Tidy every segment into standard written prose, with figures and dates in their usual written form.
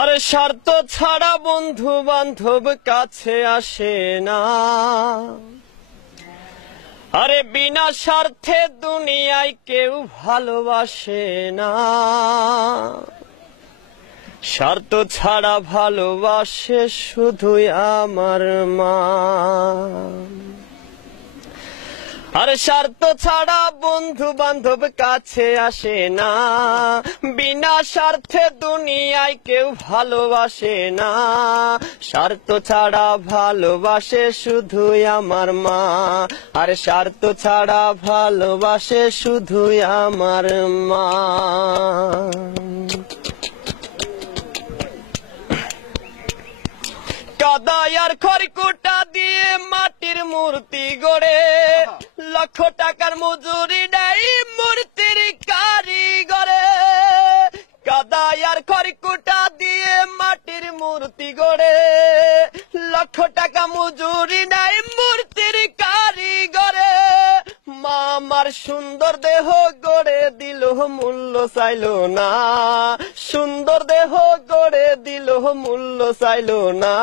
আরে স্বার্থ ছাড়া বন্ধু বান্ধব কাছে আসে না। আরে বিনা স্বার্থে দুনিয়ায় কেউ ভালোবাসে না। স্বার্থ ছাড়া ভালোবাসে শুধুই আমার মা। আরে স্বার্থ ছাড়া বন্ধু বান্ধব কাছে আসে না। বিনা স্বার্থে দুনিয়ায় কেউ ভালোবাসে না। স্বার্থ ছাড়া ভালোবাসে শুধুই আমার মা। আর স্বার্থ ছাড়া ভালোবাসে শুধুই আমার মা। কাদাই আর খড়কুটা দিয়ে মাটির মূর্তি গড়ে, লক্ষ টাকার মজুরি নেই মূর্তির কারিগরে। কাদাই আর খড়কুটা দিয়ে মাটির মূর্তি গড়ে, লক্ষ টাকা মজুরি নেই মূর্তির কারিগরে। মা আমার সুন্দর দেহ গড়ে দিল মূল্য চাইল না। সুন্দর দেহ গড়ে দিল মূল্য চাইল না।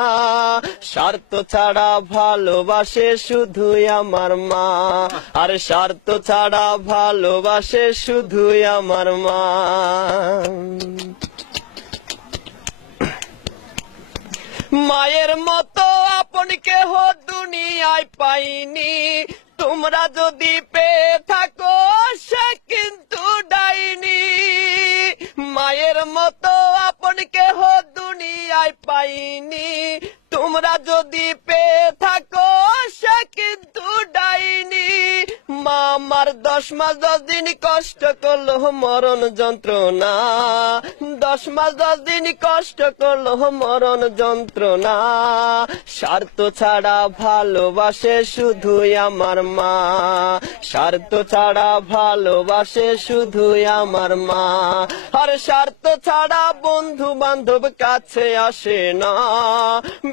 স্বার্থ ছাড়া ভালোবাসে শুধুই আমার মা। আর স্বার্থ ছাড়া ভালোবাসে শুধুই আমার মা। মায়ের মতো আপন কেহ দুনিয়ায় পাইনি। তোমরা যদি পেয়ে থাকো সে কিন্তু ডাইনি। মায়ের মতো আপন কেহ দুনিয়ায় পাইনি। তোমরা যদি পেয়ে থাকো সে কিন্তু ডাইনি। মা আমার 10 মাস 10 দিন কষ্ট করলো মরণ যন্ত্রণা। 10 মাস 10 দিন কষ্ট করলো মরণ যন্ত্রণা। স্বার্থ ছাড়া ভালোবাসে শুধুই আমার মা। স্বার্থ ছাড়া ভালোবাসে শুধুই আমার মা। আর স্বার্থ ছাড়া বন্ধু বান্ধব কাছে আসে না।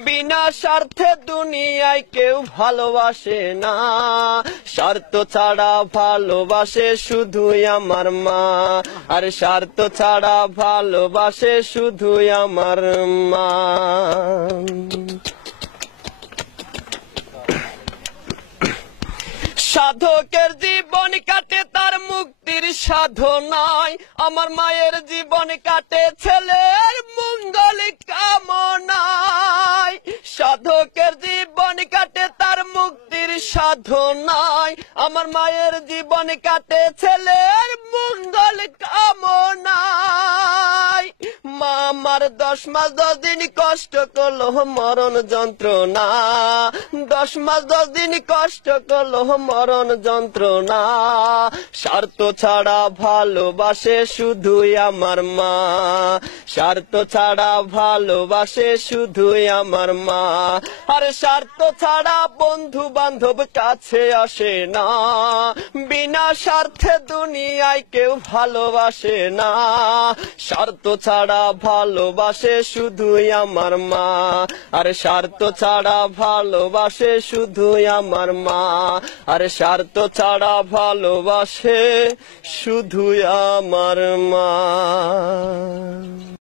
বিনা স্বার্থে দুনিয়ায় কেউ ভালোবাসে না। স্বার্থ ছাড়া ভালোবাসে শুধুই আমার মা। আর স্বার্থ ছাড়া ভালোবাসে শুধুই আমার মা। সাধকের জীবন কাটে তার মুক্তির সাধনায়। আমার মায়ের জীবন কাটে ছেলের মঙ্গল কামনায়। সাধকের জীবন কাটে তার মুক্তির সাধনায়। আমার মায়ের জীবন কাটে ছেলের মঙ্গল কামনায়। মা আমার 10 মাস 10 দিন কষ্ট করলো মরণ যন্ত্রণা। 10 মাস 10 দিন কষ্ট করলো মরণ যন্ত্রণা। স্বার্থ ছাড়া ভালোবাসে শুধুই আমার মা। স্বার্থ ছাড়া ভালোবাসে শুধুই আমার মা। আর স্বার্থ ছাড়া বন্ধু বান্ধব কাছে আসে না। বিনা স্বার্থে দুনিয়ায় কেউ ভালোবাসে না। স্বার্থ ছাড়া ভালোবাসে শুধুই আমার মা। আর স্বার্থ ছাড়া ভালোবাসে শুধুই আমার মা। আর স্বার্থ ছাড়া ভালোবাসে শুধুই আমার মা।